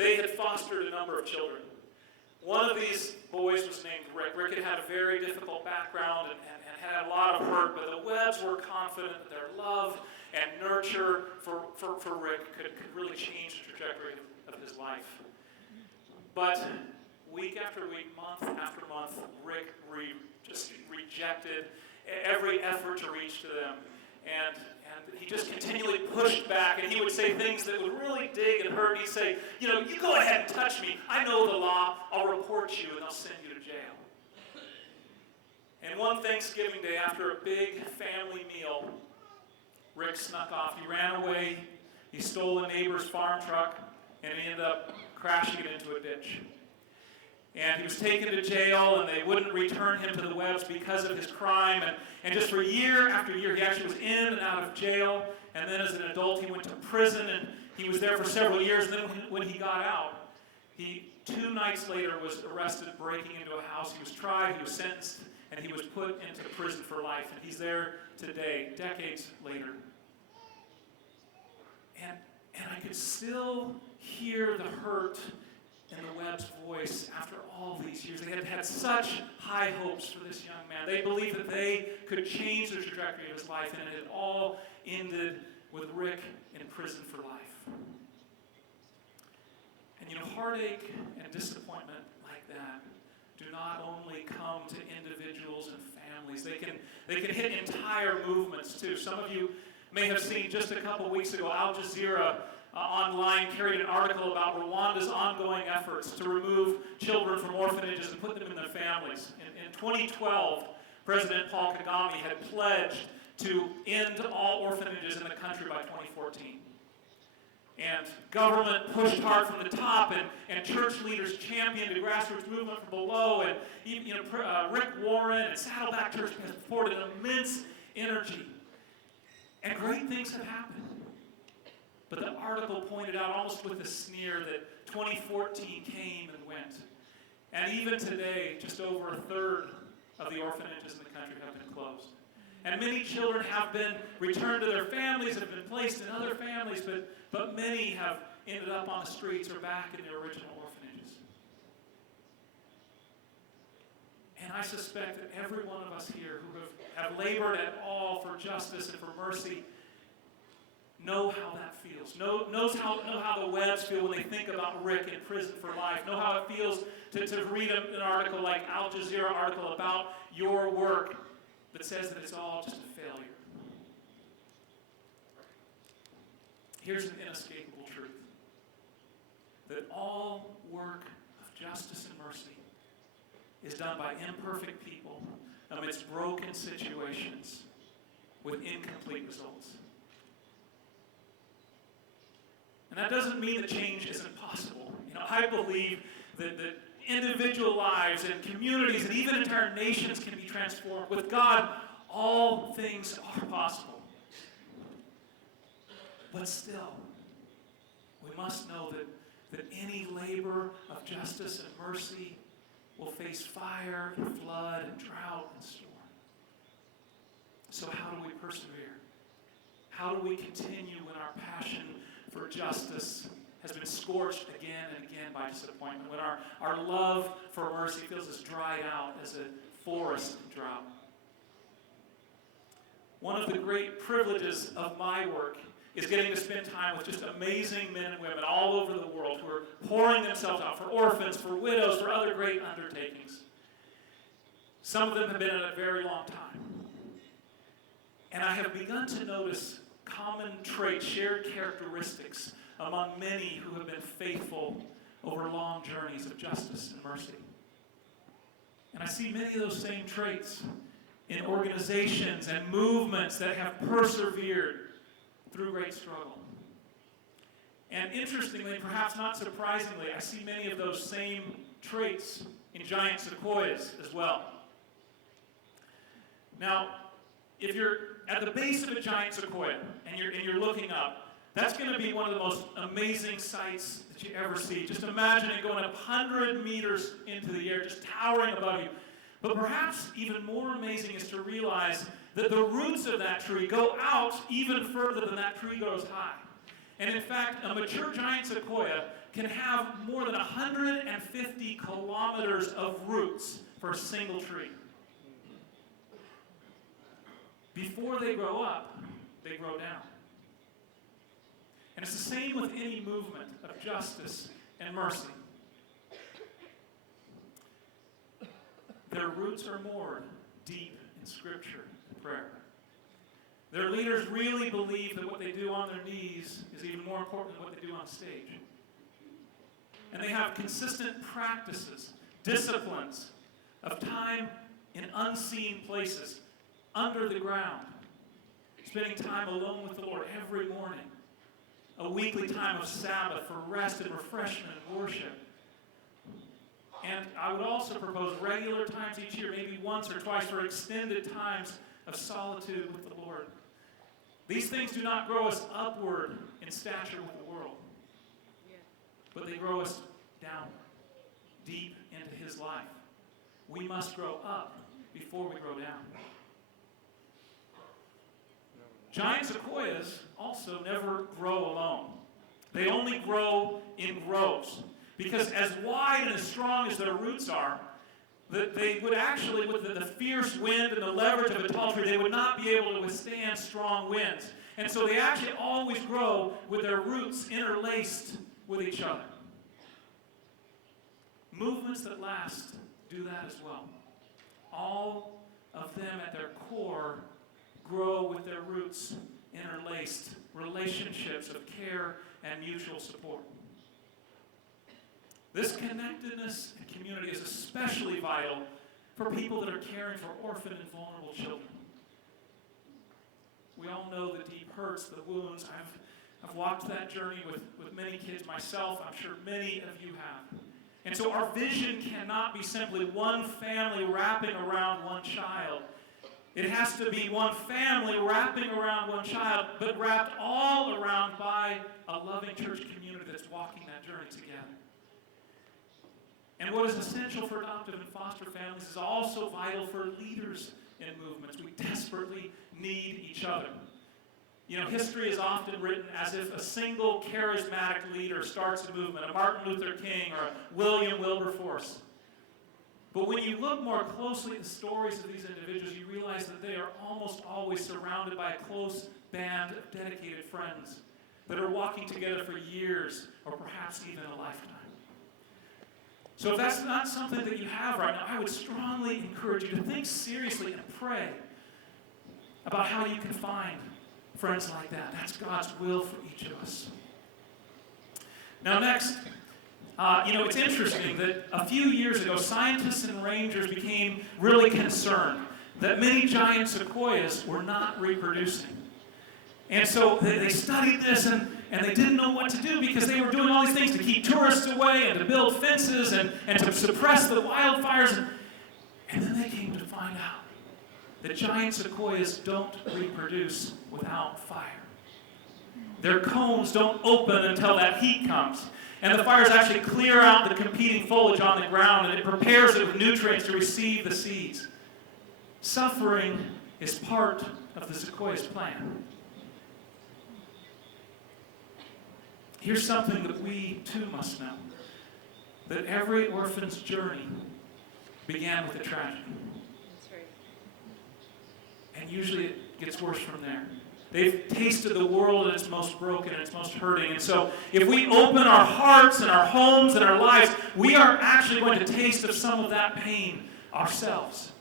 they had fostered a number of children. One of these boys was named Rick. Rick had had a very difficult background and had a lot of hurt, but the Webbs were confident that their love and nurture for Rick could really change the trajectory of his life. But week after week, month after month, Rick just rejected every effort to reach to them. And he just continually pushed back, and he would say things that would really dig and hurt. He'd say, you go ahead and touch me. I know the law. I'll report you, and I'll send you to jail. And one Thanksgiving day, after a big family meal, Rick snuck off. He ran away. He stole a neighbor's farm truck, and he ended up crashing it into a ditch. And he was taken to jail, and they wouldn't return him to the Webbs because of his crime. And just for year after year, he actually was in and out of jail. And then as an adult, he went to prison, and he was there for several years. And then when he got out, he 2 nights later was arrested breaking into a house. He was tried, he was sentenced, and he was put into prison for life. And he's there today, decades later. And I could still hear the hurt in the Webb's voice after all these years. They had had such high hopes for this young man. They believed that they could change the trajectory of his life, and it had all ended with Rick in prison for life. And heartache and disappointment like that do not only come to individuals and families. They can hit entire movements too. Some of you may have seen just a couple weeks ago, Al Jazeera online carried an article about Rwanda's ongoing efforts to remove children from orphanages and put them in their families. In 2012, President Paul Kagame had pledged to end all orphanages in the country by 2014. And government pushed hard from the top, and church leaders championed a grassroots movement from below, and even, Rick Warren and Saddleback Church has poured an immense energy. And great things have happened. But the article pointed out, almost with a sneer, that 2014 came and went. And even today, just over a third of the orphanages in the country have been closed. And many children have been returned to their families, have been placed in other families, but many have ended up on the streets or back in their original orphanages. And I suspect that every one of us here who have labored at all for justice and for mercy know how that feels. Know how the Webbs feel when they think about Rick in prison for life. Know how it feels to read an article like Al Jazeera article about your work that says that it's all just a failure. Here's an inescapable truth. That all work of justice and mercy is done by imperfect people amidst broken situations with incomplete results. And that doesn't mean that change isn't possible. I believe that individual lives and communities and even entire nations can be transformed. With God, all things are possible. But still, we must know that any labor of justice and mercy will face fire and flood and drought and storm. So how do we persevere? How do we continue when our passion for justice has been scorched again and again by disappointment, when our love for mercy feels as dried out as a forest in drought? One of the great privileges of my work is getting to spend time with just amazing men and women all over the world who are pouring themselves out for orphans, for widows, for other great undertakings. Some of them have been in a very long time. And I have begun to notice common traits, shared characteristics among many who have been faithful over long journeys of justice and mercy. And I see many of those same traits in organizations and movements that have persevered through great struggle. And interestingly, perhaps not surprisingly, I see many of those same traits in giant sequoias as well. Now, if you're at the base of a giant sequoia and you're looking up, that's going to be one of the most amazing sights that you ever see. Just imagine it going up 100 meters into the air, just towering above you. But perhaps even more amazing is to realize that the roots of that tree go out even further than that tree goes high. And in fact, a mature giant sequoia can have more than 150 kilometers of roots for a single tree. Before they grow up, they grow down. And it's the same with any movement of justice and mercy. Their roots are moored deep in Scripture and prayer. Their leaders really believe that what they do on their knees is even more important than what they do on stage. And they have consistent practices, disciplines of time in unseen places, under the ground, spending time alone with the Lord every morning, a weekly time of Sabbath for rest and refreshment and worship. And I would also propose regular times each year, maybe once or twice, for extended times of solitude with the Lord. These things do not grow us upward in stature with the world, but they grow us downward, deep into His life. We must grow up before we grow down. Giant sequoias also never grow alone. They only grow in groves. Because as wide and as strong as their roots are, that they would actually, with the fierce wind and the leverage of a tall tree, they would not be able to withstand strong winds. And so they actually always grow with their roots interlaced with each other. Movements that last do that as well. All of them at their core grow with their roots interlaced, relationships of care and mutual support. This connectedness and community is especially vital for people that are caring for orphan and vulnerable children. We all know the deep hurts, the wounds. I've walked that journey with many kids myself. I'm sure many of you have. And so our vision cannot be simply one family wrapping around one child. It has to be one family wrapping around one child, but wrapped all around by a loving church community that's walking that journey together. And what is essential for adoptive and foster families is also vital for leaders in movements. We desperately need each other. You know, history is often written as if a single charismatic leader starts a movement, a Martin Luther King or a William Wilberforce. But when you look more closely at the stories of these individuals, you realize that they are almost always surrounded by a close band of dedicated friends that are walking together for years or perhaps even a lifetime. So if that's not something that you have right now, I would strongly encourage you to think seriously and pray about how you can find friends like that. That's God's will for each of us. Now next, it's interesting that a few years ago, scientists and rangers became really concerned that many giant sequoias were not reproducing. And so they studied this and they didn't know what to do because they were doing all these things to keep tourists away and to build fences and to suppress the wildfires. And then they came to find out that giant sequoias don't reproduce without fire. Their cones don't open until that heat comes. And the fires actually clear out the competing foliage on the ground, and it prepares it with nutrients to receive the seeds. Suffering is part of the sequoia's plan. Here's something that we too must know. That every orphan's journey began with a tragedy. That's right. And usually it gets worse from there. They've tasted the world at its most broken and its most hurting. And so if we open our hearts and our homes and our lives, we are actually going to taste of some of that pain ourselves.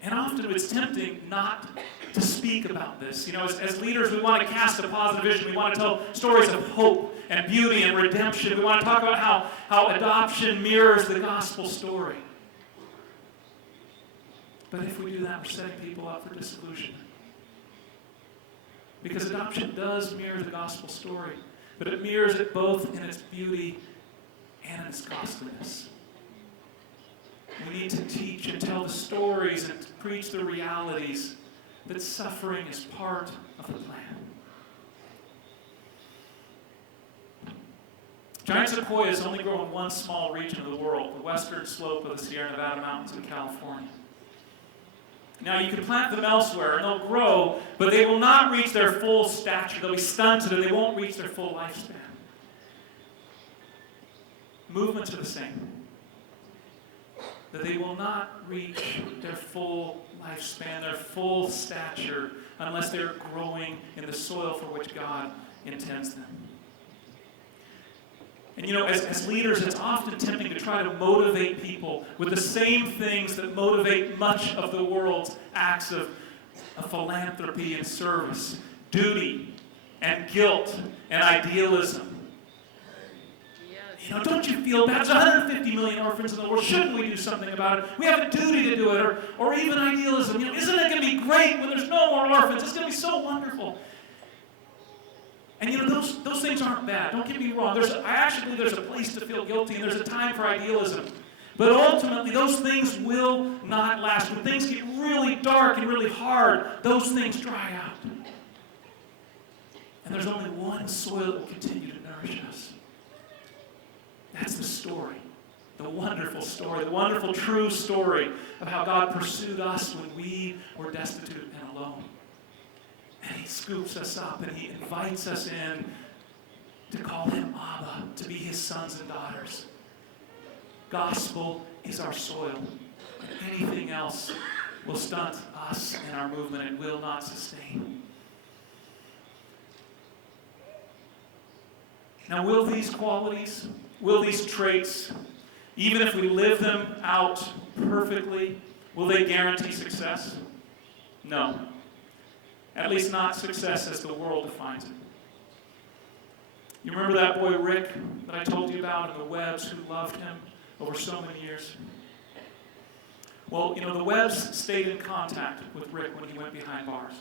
And often it's tempting not to speak about this. You know, as leaders, we want to cast a positive vision. We want to tell stories of hope and beauty and redemption. We want to talk about how adoption mirrors the gospel story. But if we do that, we're setting people up for disillusionment. Because adoption does mirror the gospel story, but it mirrors it both in its beauty and in its costliness. We need to teach and tell the stories and to preach the realities that suffering is part of the plan. Giant sequoias only grow in one small region of the world, the western slope of the Sierra Nevada mountains in California. Now you can plant them elsewhere and they'll grow, but they will not reach their full stature. They'll be stunted and they won't reach their full lifespan. Movements are the same. That they will not reach their full lifespan, their full stature, unless they're growing in the soil for which God intends them. And as leaders, it's often tempting to try to motivate people with the same things that motivate much of the world's acts of philanthropy and service: duty and guilt and idealism. Don't you feel bad? There's 150 million orphans in the world. Shouldn't we do something about it? We have a duty to do it. Or even idealism. Isn't it going to be great when there's no more orphans? It's going to be so wonderful. And those things aren't bad. Don't get me wrong. I actually believe there's a place to feel guilty and there's a time for idealism. But ultimately, those things will not last. When things get really dark and really hard, those things dry out. And there's only one soil that will continue to nourish us. That's the story. The wonderful story. The wonderful, true story of how God pursued us when we were destitute and alone. And He scoops us up and He invites us in to call Him Abba, to be His sons and daughters. Gospel is our soil. And anything else will stunt us in our movement and will not sustain. Now, will these qualities, will these traits, even if we live them out perfectly, will they guarantee success? No. At least not success as the world defines it. You remember that boy Rick that I told you about in the Webbs who loved him over so many years? Well, the Webbs stayed in contact with Rick when he went behind bars.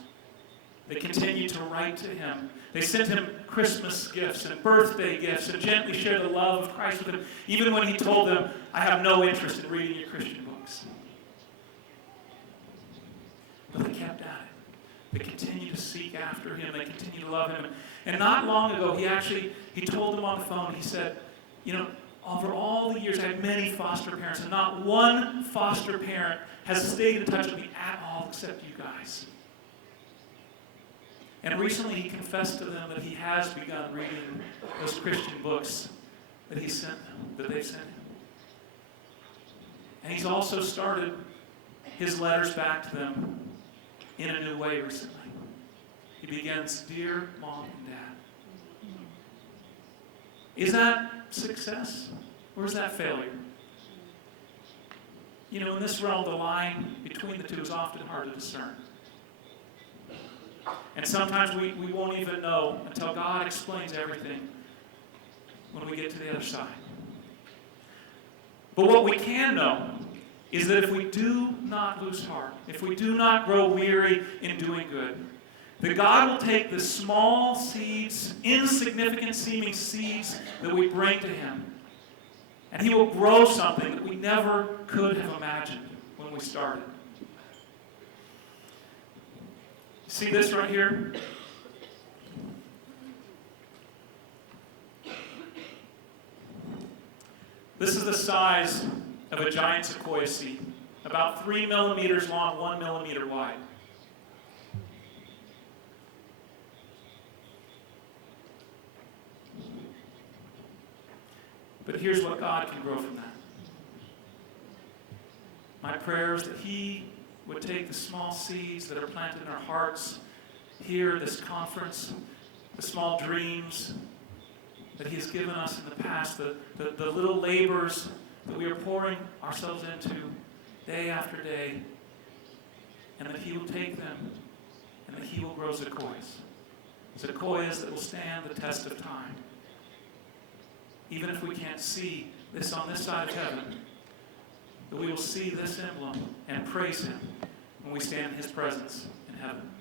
They continued to write to him. They sent him Christmas gifts and birthday gifts and gently shared the love of Christ with him, even when he told them, "I have no interest in reading your Christian books." But they kept at it. They continued to seek after him. They continued to love him. And not long ago, he told them on the phone, he said, over all the years, I had many foster parents, and not one foster parent has stayed in touch with me at all except you guys. And recently he confessed to them that he has begun reading those Christian books that he sent them, that they've sent him. And he's also started his letters back to them in a new way recently. He begins, "Dear Mom and Dad." Is that success or is that failure? In this realm, the line between the two is often hard to discern. And sometimes we won't even know until God explains everything when we get to the other side. But what we can know is that if we do not lose heart, if we do not grow weary in doing good, that God will take the small seeds, insignificant seeming seeds that we bring to Him, and He will grow something that we never could have imagined when we started. See this right here? This is the size of a giant sequoia seed, about 3 millimeters long, 1 millimeter wide. But here's what God can grow from that. My prayer is that He would take the small seeds that are planted in our hearts here at this conference, the small dreams that He has given us in the past, the little labors that we are pouring ourselves into day after day, and that He will take them and that He will grow sequoias. Sequoias that will stand the test of time. Even if we can't see this on this side of heaven, that we will see this emblem and praise Him when we stand in His presence in heaven.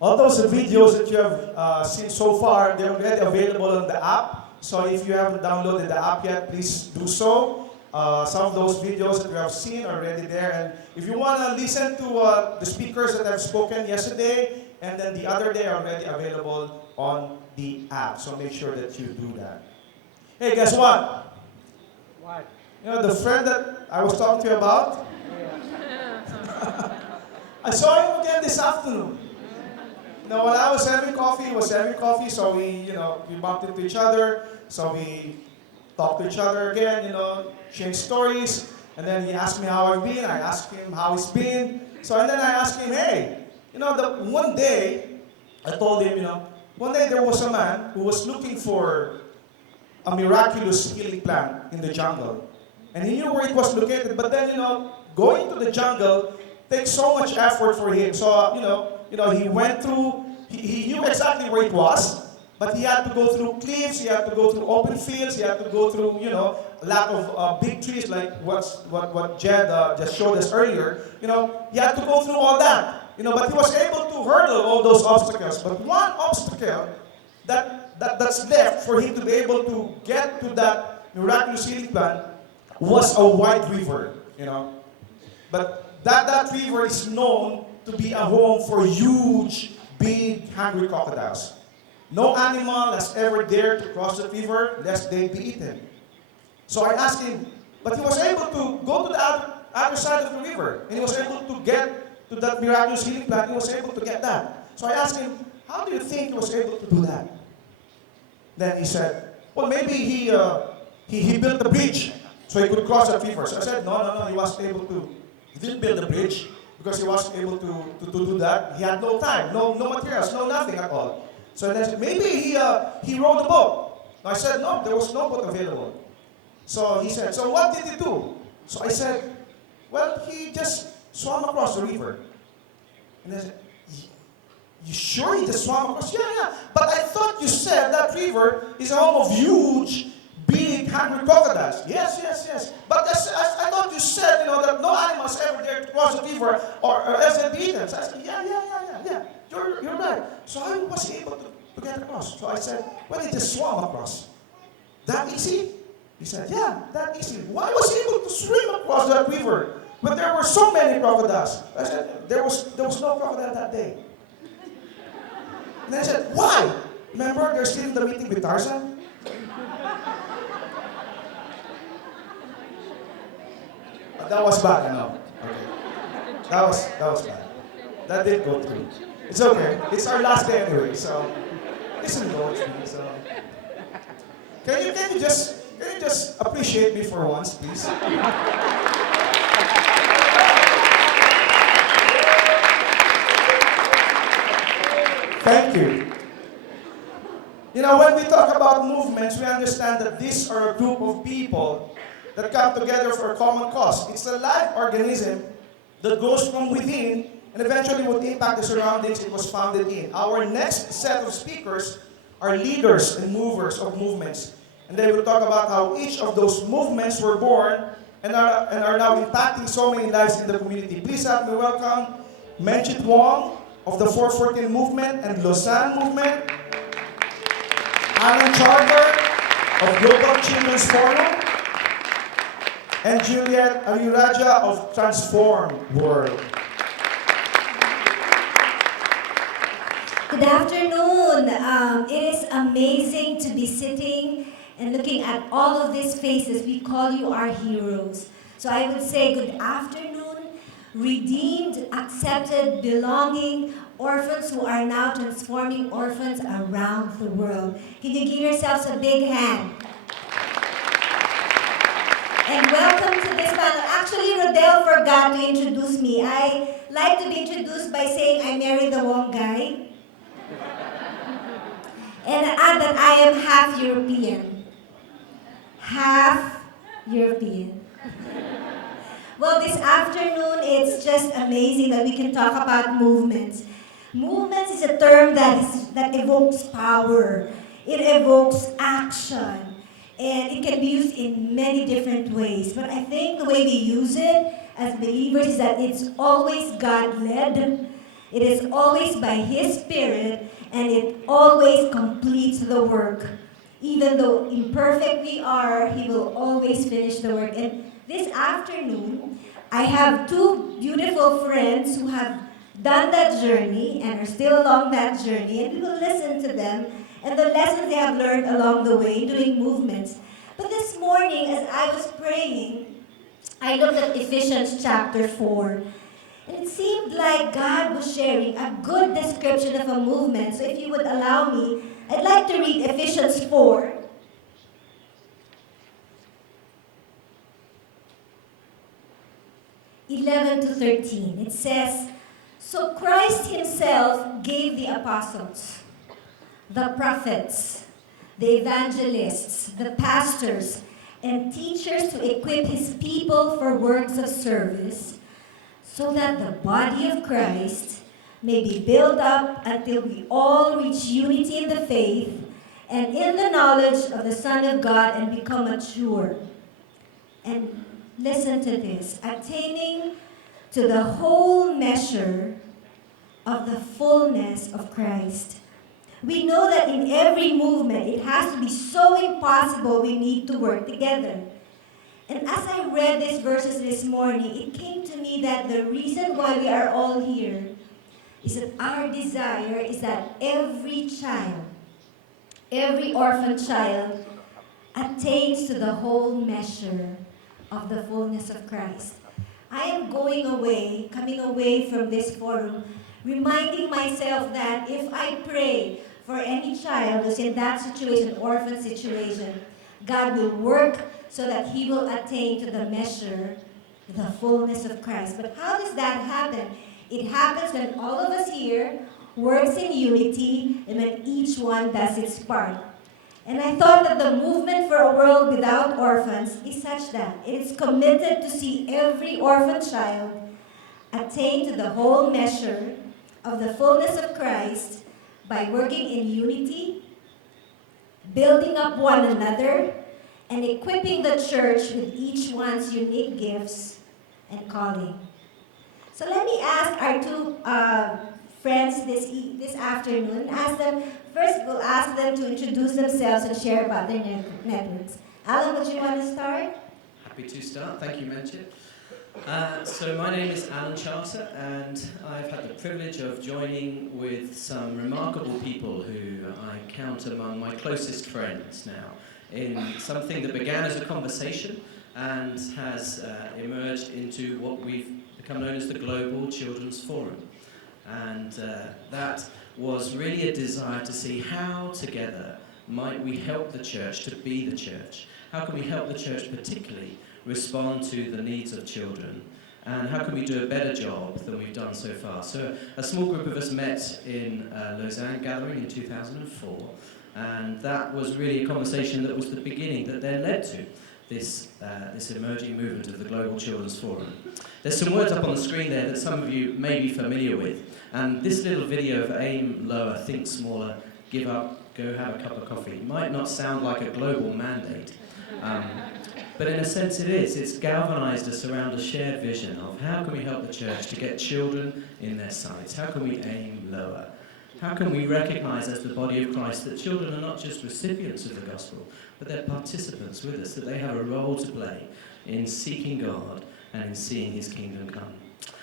all those videos that you have seen so far, they're already available on the app. So if you haven't downloaded the app yet, please do so. Some of those videos that you have seen are already there. And if you want to listen to the speakers that have spoken yesterday and then the other day, are already available on the app. So make sure that you do that. Hey, guess what? What? You know the friend that I was talking to you about? I saw him again this afternoon. While I was having coffee, he was having coffee, so we bumped into each other, so we talked to each other again, shared stories, and then he asked me how I've been, I asked him how he's been, and then I asked him, hey, one day, I told him, one day there was a man who was looking for a miraculous healing plant in the jungle, and he knew where it was located, but then, going to the jungle takes so much effort for him, so, he went through, he knew exactly where it was, but he had to go through cliffs, he had to go through open fields, he had to go through, a lot of big trees like what Jed just showed us earlier. He had to go through all that, but he was able to hurdle all those obstacles. But one obstacle that's left for him to be able to get to that miraculous healing plant was a wide river, But that river is known to be a home for huge, big, hungry crocodiles. No animal has ever dared to cross the river lest they be eaten. So I asked him, but he was able to go to the other side of the river, and he was able to get to that miraculous healing plant. He was able to get that. So I asked him, how do you think he was able to do that? Then he said, well, maybe he built a bridge so he could cross that river. So I said, no, he wasn't able to. He didn't build a bridge because he wasn't able to do that. He had no time, no materials, no nothing at all. So then I said, maybe he rowed a boat. I said, no, there was no boat available. So he said, so what did he do? So I said, well, he just swam across the river. And I said, you sure he just swam across? Yeah. But I thought you said that river is a home of huge, big, hungry crocodiles. Yes. But I thought you said, that no animals ever dare to cross the river or else they'd be eaten. So I said, yeah. You're right. So I was able to get across. So I said, well, he just swam across. That easy? He said, yeah, that easy. Why was he able to swim across that river? But there were so many crocodiles. I said, there was no crocodile that day. And I said, why? Remember, they're still in the meeting with Tarzan? That was bad, I know. Okay. That was bad. That did go through. It's okay. It's our last day anyway, so listen to me. So can you just appreciate me for once, please? Thank you. When we talk about movements, we understand that these are a group of people that come together for a common cause. It's a live organism that goes from within and eventually would impact the surroundings it was founded in. Our next set of speakers are leaders and movers of movements. And they will talk about how each of those movements were born and are now impacting so many lives in the community. Please help me welcome Menchit Wong of the 414 Movement and Lausanne Movement, Alan Charter of Global Children's Forum, and Juliet Ariraja of Transform World. Good afternoon. It is amazing to be sitting and looking at all of these faces. We call you our heroes. So I would say good afternoon, redeemed, accepted, belonging, orphans who are now transforming orphans around the world. Can you give yourselves a big hand? And welcome to this panel. Actually, Rodel forgot to introduce me. I like to be introduced by saying I married the wrong guy. And add that I am half European. Half European. Well, this afternoon, it's just amazing that we can talk about movements. Movements is a term that evokes power. It evokes action. And it can be used in many different ways. But I think the way we use it as believers is that it's always God-led. It is always by His Spirit, and it always completes the work. Even though imperfect we are, He will always finish the work. And this afternoon, I have two beautiful friends who have done that journey and are still along that journey, and we will listen to them and the lessons they have learned along the way doing movements. But this morning, as I was praying, I looked at Ephesians chapter 4, and it seemed like God was sharing a good description of a movement. So if you would allow me, I'd like to read Ephesians 4. (11 to 13). It says, "So Christ Himself gave the apostles, the prophets, the evangelists, the pastors, and teachers to equip His people for works of service, so that the body of Christ may be built up until we all reach unity in the faith and in the knowledge of the Son of God and become mature." And listen to this: attaining to the whole measure of the fullness of Christ. We know that in every movement, it has to be so impossible we need to work together. And as I read these verses this morning, it came to me that the reason why we are all here is that our desire is that every child, every orphan child, attains to the whole measure of the fullness of Christ. I am coming away from this forum, reminding myself that if I pray for any child who's in that situation, orphan situation, God will work so that he will attain to the measure, the fullness of Christ. But how does that happen? It happens when all of us here works in unity and when each one does its part. And I thought that the movement for a world without orphans is such that it is committed to see every orphan child attain to the whole measure of the fullness of Christ by working in unity, building up one another, and equipping the church with each one's unique gifts and calling. So let me ask our two friends this afternoon. We'll ask them to introduce themselves and share about their networks. Alan, would you want to start? Happy to start. Thank you, Menchit. So my name is Alan Charter, and I've had the privilege of joining with some remarkable people who I count among my closest friends now in something that began as a conversation and has emerged into what we've become known as the Global Children's Forum. And that was really a desire to see how together might we help the church to be the church. How can we help the church particularly respond to the needs of children? And how can we do a better job than we've done so far? So a small group of us met in Lausanne Gathering in 2004, and that was really a conversation that was the beginning that then led to this emerging movement of the Global Children's Forum. There's some words up on the screen there that some of you may be familiar with, and this little video of aim lower, think smaller, give up, go have a cup of coffee might not sound like a global mandate, but in a sense it is. It's galvanized us around a shared vision of how can we help the church to get children in their sights? How can we aim lower? How can we recognize as the body of Christ that children are not just recipients of the gospel, but they're participants with us, that they have a role to play in seeking God and in seeing his kingdom come.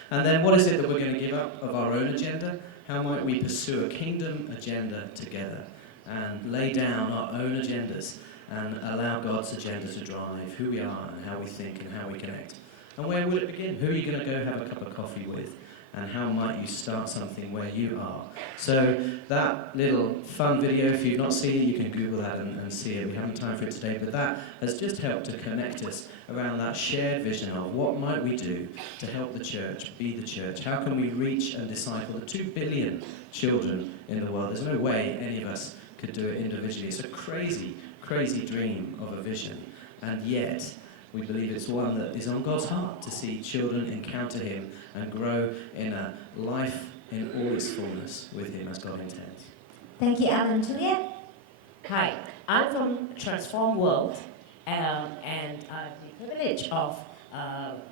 And then what is it that we're going to give up of our own agenda? How might we pursue a kingdom agenda together and lay down our own agendas and allow God's agenda to drive who we are and how we think and how we connect? And where will it begin? Who are you going to go have a cup of coffee with? And how might you start something where you are? So that little fun video, if you've not seen it, you can Google that and see it. We haven't time for it today, but that has just helped to connect us around that shared vision of what might we do to help the church be the church? How can we reach and disciple the 2 billion children in the world? There's no way any of us could do it individually. It's a crazy, crazy dream of a vision, and yet we believe it's one that is on God's heart, to see children encounter him and grow in a life in all its fullness with him as God intends. Thank you, Alan. Juliet? Hi, I'm from Transform World, and I have the privilege of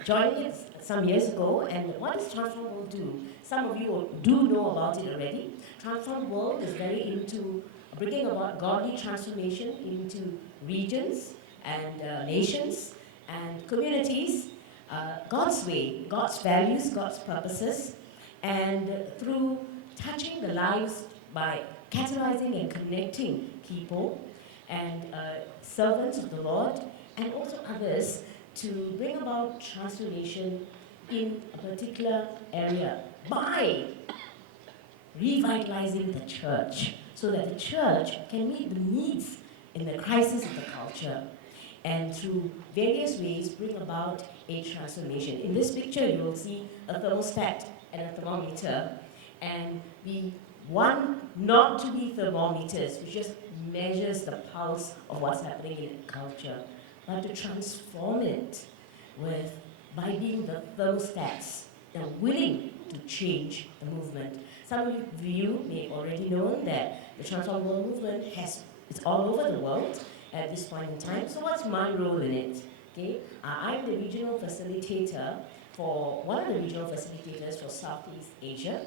joining it some years ago. And what does Transform World do? Some of you do know about it already. Transform World is very into bringing about godly transformation into regions and nations and communities, God's way, God's values, God's purposes, and through touching the lives by catalyzing and connecting people and servants of the Lord and also others to bring about transformation in a particular area by revitalizing the church so that the church can meet the needs in the crisis of the culture and through various ways bring about a transformation. In this picture, you will see a thermostat and a thermometer, and we want not to be thermometers, which just measures the pulse of what's happening in the culture, but to transform it by being the thermostats that are willing to change the movement. Some of you may already know that the Transform World movement it's all over the world at this point in time. So what's my role in it? Okay, I'm the regional facilitator one of the regional facilitators for Southeast Asia.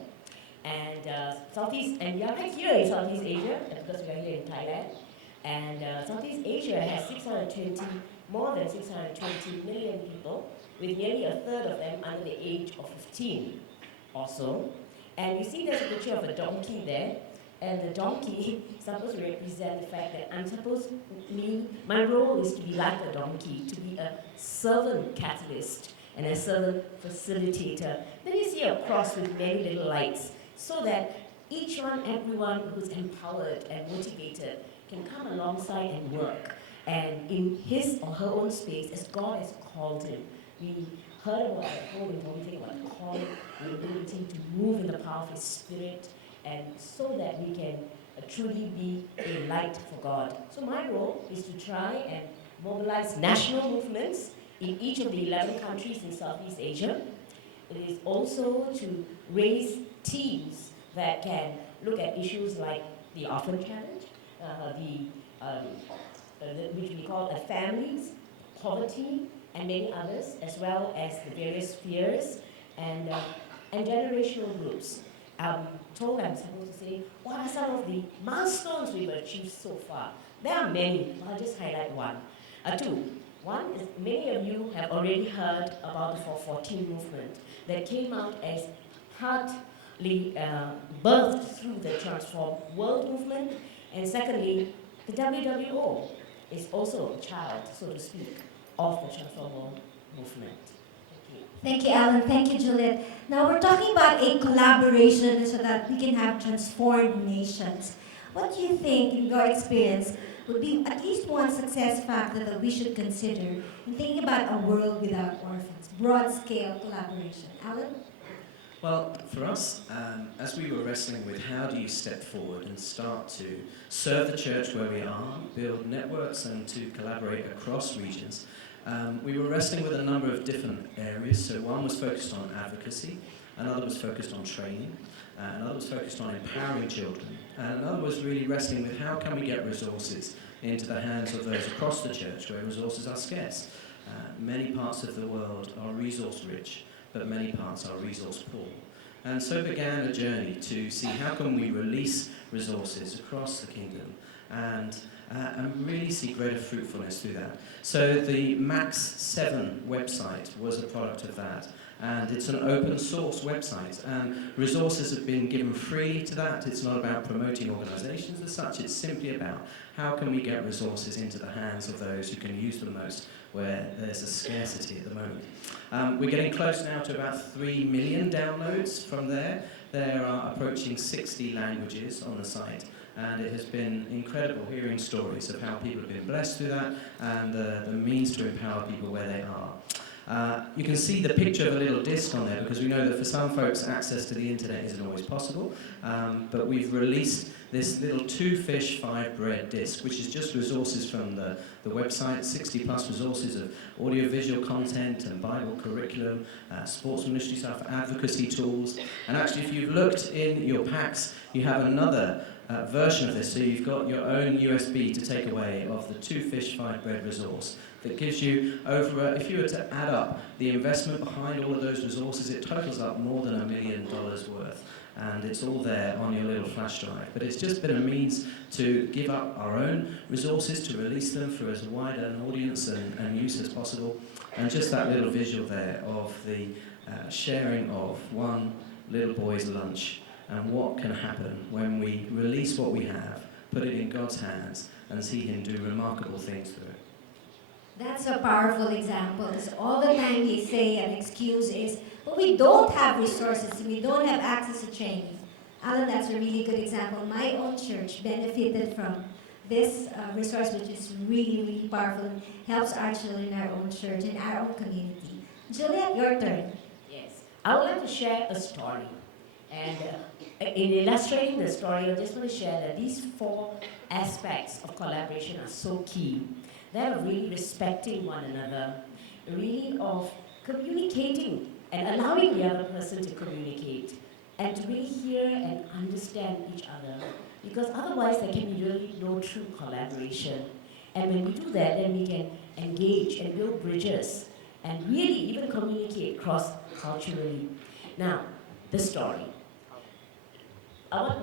And we are right here in Southeast Asia, because we are here in Thailand. And Southeast Asia has more than 620 million people, with nearly a third of them under the age of 15 or so. And you see there's a picture of a donkey there, and the donkey is supposed to represent the fact that my role is to be like a donkey, to be a servant catalyst and a servant facilitator. Then you see a cross with many little lights, so that everyone who's empowered and motivated can come alongside and work, and in his or her own space as God has called him. We heard about the whole important thing about calling, the ability to move in the power of His Spirit, and so that we can truly be a light for God. So my role is to try and mobilize national movements in each of the 11 countries in Southeast Asia. It is also to raise teams that can look at issues like the Orphan Challenge, which we call families, poverty, and many others, as well as the various spheres and generational groups. I'm supposed to say, what are some of the milestones we've achieved so far? There are many, but I'll just highlight two. One is, many of you have already heard about the 414 movement that came out as partly birthed through the Transform World movement, and secondly, the WWO is also a child, so to speak, of the Transform World movement. Thank you, Alan. Thank you, Juliet. Now we're talking about a collaboration so that we can have transformed nations. What do you think, in your experience, would be at least one success factor that we should consider in thinking about a world without orphans? Broad-scale collaboration. Alan? Well, for us, as we were wrestling with how do you step forward and start to serve the church where we are, build networks and to collaborate across regions, we were wrestling with a number of different areas. So one was focused on advocacy, another was focused on training, another was focused on empowering children, and another was really wrestling with how can we get resources into the hands of those across the church where resources are scarce. Many parts of the world are resource rich, but many parts are resource poor. And so began a journey to see how can we release resources across the kingdom and really see greater fruitfulness through that. So the Max 7 website was a product of that. And it's an open source website, and resources have been given freely to that. It's not about promoting organizations as such, it's simply about how can we get resources into the hands of those who can use them most, where there's a scarcity at the moment. We're getting close now to about 3 million downloads from there. There are approaching 60 languages on the site, and it has been incredible hearing stories of how people have been blessed through that, and the means to empower people where they are. You can see the picture of a little disc on there, because we know that for some folks access to the internet isn't always possible, but we've released this little 2 fish 5 bread disc, which is just resources from the website, 60 plus resources of audio-visual content and Bible curriculum, sports ministry stuff, advocacy tools, and actually if you've looked in your packs, you have another version of this. So you've got your own USB to take away of the 2 fish 5 bread resource that gives you over, if you were to add up the investment behind all of those resources, it totals up more than $1 million worth. And it's all there on your little flash drive. But it's just been a means to give up our own resources, to release them for as wide an audience and use as possible. And just that little visual there of the sharing of one little boy's lunch and what can happen when we release what we have, put it in God's hands, and see Him do remarkable things through it. That's a powerful example. Because all the time they say an excuse is, but we don't have resources, we don't have access to training. Alan, that's a really good example. My own church benefited from this resource, which is really, really powerful and helps our children in our own church, in our own community. Juliet, your turn. Yes. I would like to share a story. And in illustrating the story, I just want to share that these 4 aspects of collaboration are so key. They're really respecting one another, really of communicating and allowing the other person to communicate and to really hear and understand each other. Because otherwise there can be really no true collaboration. And when we do that, then we can engage and build bridges and really even communicate cross-culturally. Now, the story.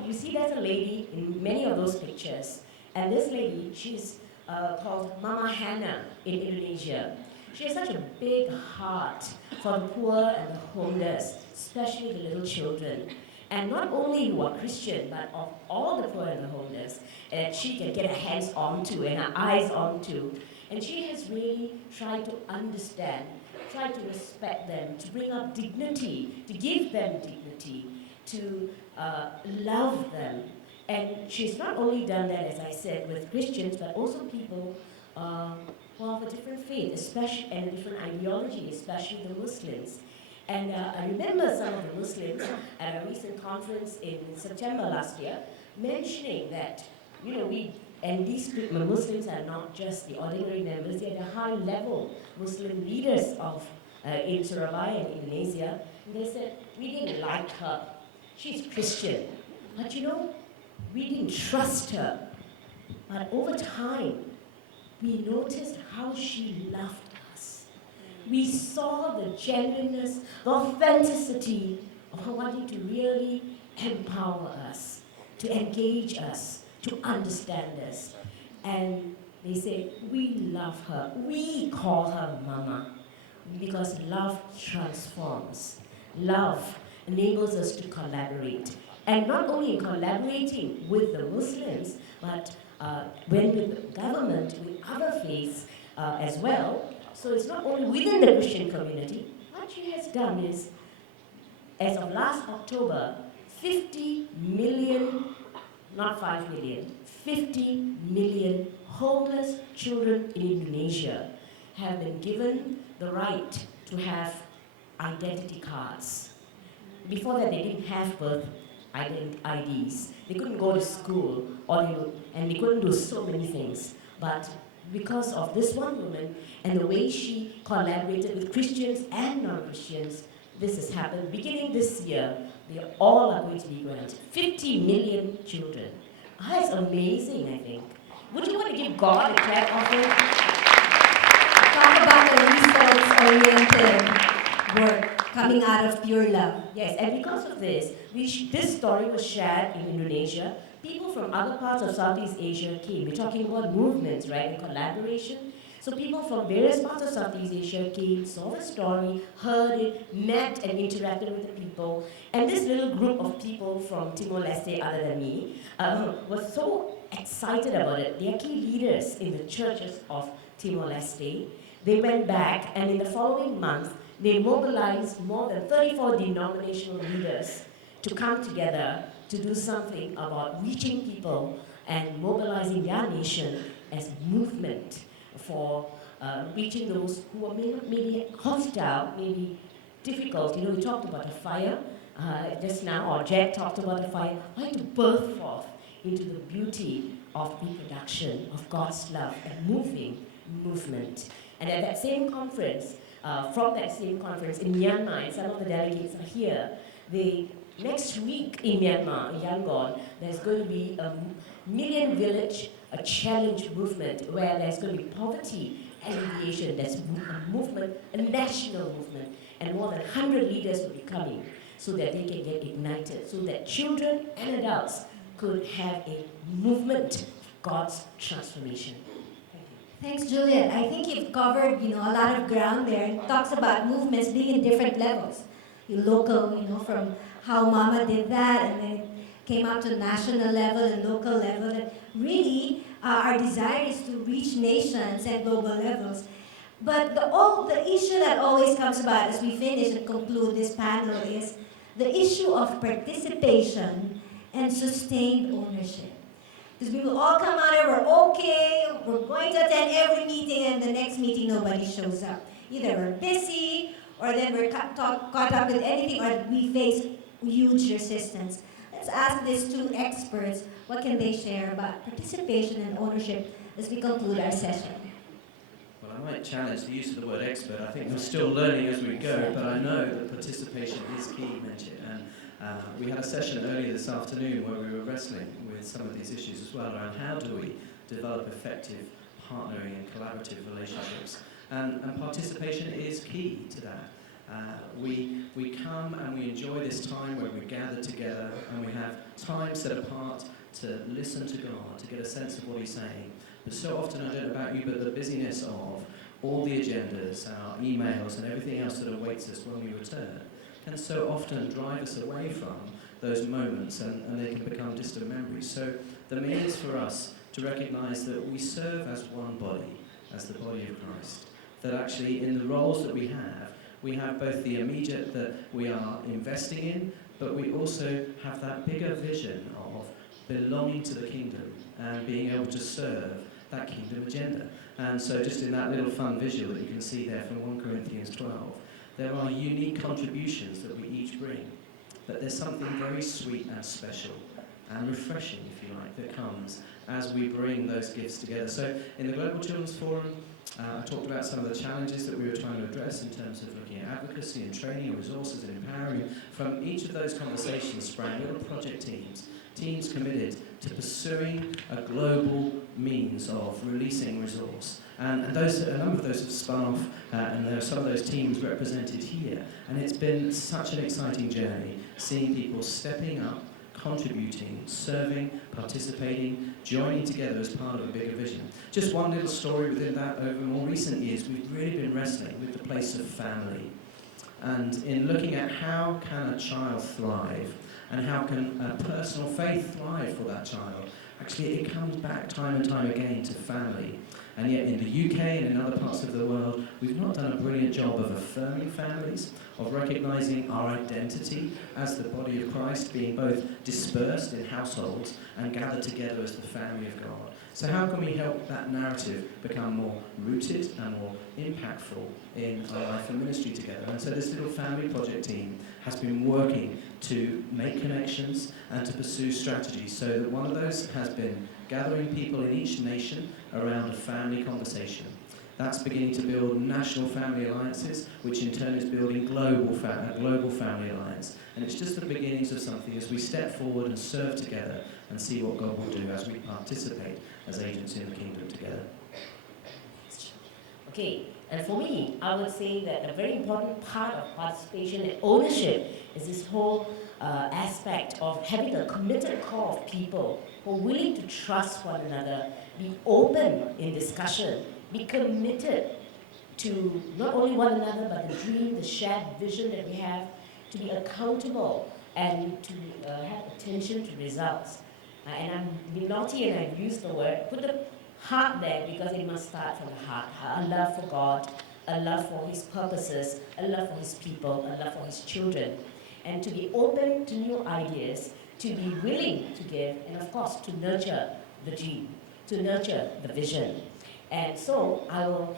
You see there's a lady in many of those pictures. And this lady, she's called Mama Hannah in Indonesia. She has such a big heart for the poor and the homeless, especially the little children. And not only who are Christian, but of all the poor and the homeless, that she can get her hands onto and her eyes onto. And she has really tried to understand, tried to respect them, to bring up dignity, to give them dignity, to love them. And she's not only done that, as I said, with Christians, but also people who have a different faith, especially, and a different ideology, especially the Muslims. And I remember some of the Muslims at a recent conference in September last year mentioning that, these Muslims are not just the ordinary members, they're the high-level Muslim leaders in Surabaya in Indonesia. And they said, we didn't like her. She's Christian. But we didn't trust her. But over time, we noticed how she loved us. We saw the genuineness, the authenticity of her wanting to really empower us, to engage us, to understand us. And they say, we love her. We call her Mama, because love transforms. Love enables us to collaborate. And not only in collaborating with the Muslims, but when with the government, with other faiths as well. So it's not only within the Christian community. What she has done is, as of last October, 50 million, not 5 million, 50 million homeless children in Indonesia have been given the right to have identity cards. Before that, they didn't have birth IDs. They couldn't go to school, and they couldn't do so many things. But because of this one woman and the way she collaborated with Christians and non-Christians, this has happened. Beginning this year, they all are going to be granted. 50 million children. That's amazing, I think. Would you want to give God a clap offering? Talk about the results-oriented work coming out of pure love. Yes, and because of this, this story was shared in Indonesia. People from other parts of Southeast Asia came. We're talking about movements, right, and collaboration. So people from various parts of Southeast Asia came, saw the story, heard it, met and interacted with the people. And this little group of people from Timor-Leste, other than me, was so excited about it. They are key leaders in the churches of Timor-Leste. They went back, and in the following month, they mobilized more than 34 denominational leaders to come together to do something about reaching people and mobilizing their nation as a movement for reaching those who are maybe hostile, maybe difficult. We talked about a fire just now, or Jack talked about a fire. Why to birth forth into the beauty of reproduction, of God's love, and movement. And at that same conference, from that same conference in Myanmar, and some of the delegates are here, they next week in Myanmar, in Yangon, there's going to be a Million Village, a challenge movement where there's going to be poverty alleviation. That's a movement, a national movement, and more than 100 leaders will be coming so that they can get ignited, so that children and adults could have a movement, God's transformation. Thanks, Juliet. I think you've covered, a lot of ground there. It talks about movements being in different levels. Your local, from how Mama did that, and then it came up to national level and local level. And really, our desire is to reach nations at global levels. But the issue that always comes about as we finish and conclude this panel is the issue of participation and sustained ownership. Because we will all come out here, we're okay, we're going to attend every meeting, and the next meeting nobody shows up. Either we're busy, or then we're caught up with anything, or we face huge resistance. Let's ask these two experts, what can they share about participation and ownership as we conclude our session? Well, I might challenge the use of the word expert. I think we're still learning as we go, but I know that participation is key, Menchit. And we had a session earlier this afternoon where we were wrestling with some of these issues as well around how do we develop effective partnering and collaborative relationships. And participation is key to that. We come and we enjoy this time where we gather together and we have time set apart to listen to God, to get a sense of what He's saying. But so often, I don't know about you, but the busyness of all the agendas, our emails and everything else that awaits us when we return can so often drive us away from those moments and they can become distant memories. So the main is for us to recognize that we serve as one body, as the body of Christ. That actually in the roles that we have both the immediate that we are investing in, but we also have that bigger vision of belonging to the kingdom and being able to serve that kingdom agenda. And so just in that little fun visual that you can see there from 1 Corinthians 12, there are unique contributions that we each bring. But there's something very sweet and special and refreshing, if you like, that comes as we bring those gifts together. So in the Global Children's Forum, I talked about some of the challenges that we were trying to address in terms of looking at advocacy and training and resources and empowering. From each of those conversations sprang little project teams committed to pursuing a global means of releasing resource. And a number of those have spun off, and there are some of those teams represented here. And it's been such an exciting journey, seeing people stepping up, contributing, serving, participating, joining together as part of a bigger vision. Just one little story within that. Over more recent years, we've really been wrestling with the place of family. And in looking at how can a child thrive, and how can a personal faith thrive for that child, actually it comes back time and time again to family. And yet in the UK and in other parts of the world, we've not done a brilliant job of affirming families, of recognizing our identity as the body of Christ, being both dispersed in households and gathered together as the family of God. So how can we help that narrative become more rooted and more impactful in our life and ministry together? And so this little family project team has been working to make connections and to pursue strategies. So that one of those has been gathering people in each nation around a family conversation. That's beginning to build national family alliances, which in turn is building a global family alliance. And it's just the beginnings of something as we step forward and serve together and see what God will do as we participate as agents in the kingdom together. Okay, and for me, I would say that a very important part of participation and ownership is this whole aspect of having a committed core of people who are willing to trust one another, be open in discussion, be committed to not only one another, but the dream, the shared vision that we have, to be accountable and to have attention to results. And I'm being naughty and I've used the word, put the heart there because it must start from the heart. A love for God, a love for His purposes, a love for His people, a love for His children. And to be open to new ideas, to be willing to give, and of course to nurture the dream, to nurture the vision. And so I will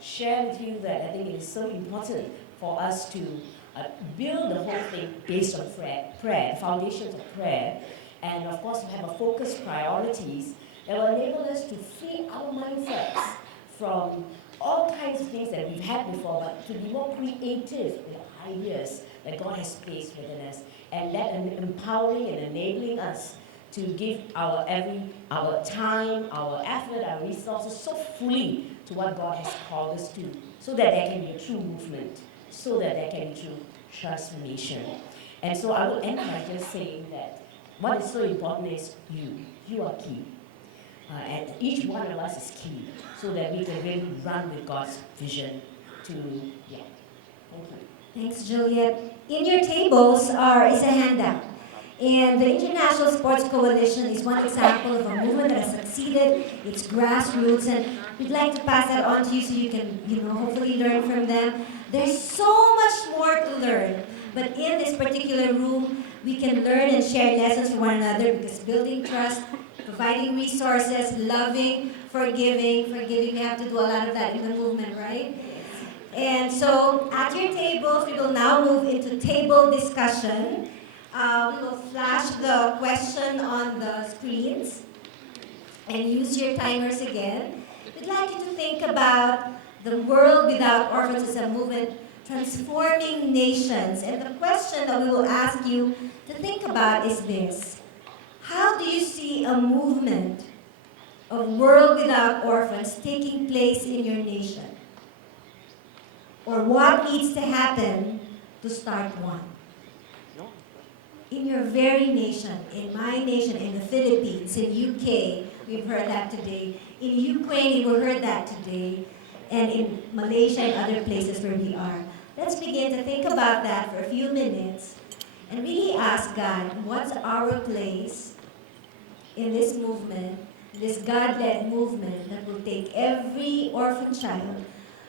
share with you that I think it is so important for us to build the whole thing based on prayer, foundations of prayer, and of course have a focused priorities that will enable us to free our mindsets from all kinds of things that we've had before, but to be more creative with ideas that God has placed within us. and empowering and enabling us to give our time, our effort, our resources so fully to what God has called us to, so that there can be a true movement, so that there can be true transformation. And so I will end by just saying that what is so important is you are key. And each one of us is key, so that we can really run with God's vision to, yeah. Thank you. Thanks, Juliet. In your tables is a handout. And the International Sports Coalition is one example of a movement that has succeeded. It's grassroots, and we'd like to pass that on to you so you can, hopefully learn from them. There's so much more to learn, but in this particular room, we can learn and share lessons from one another, because building trust, providing resources, loving, forgiving, we have to do a lot of that in the movement, right? And so at your tables, we will now move into table discussion. We will flash the question on the screens and use your timers again. We'd like you to think about the World Without Orphans as a movement transforming nations. And the question that we will ask you to think about is this: how do you see a movement of World Without Orphans taking place in your nation? Or what needs to happen to start one? In your very nation, in my nation, in the Philippines, in UK, we've heard that today. In Ukraine, we heard that today. And in Malaysia and other places where we are. Let's begin to think about that for a few minutes and really ask God, what's our place in this movement, this God-led movement that will take every orphan child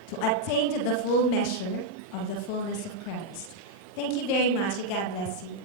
to attain to the full measure of the fullness of Christ. Thank you very much, and God bless you.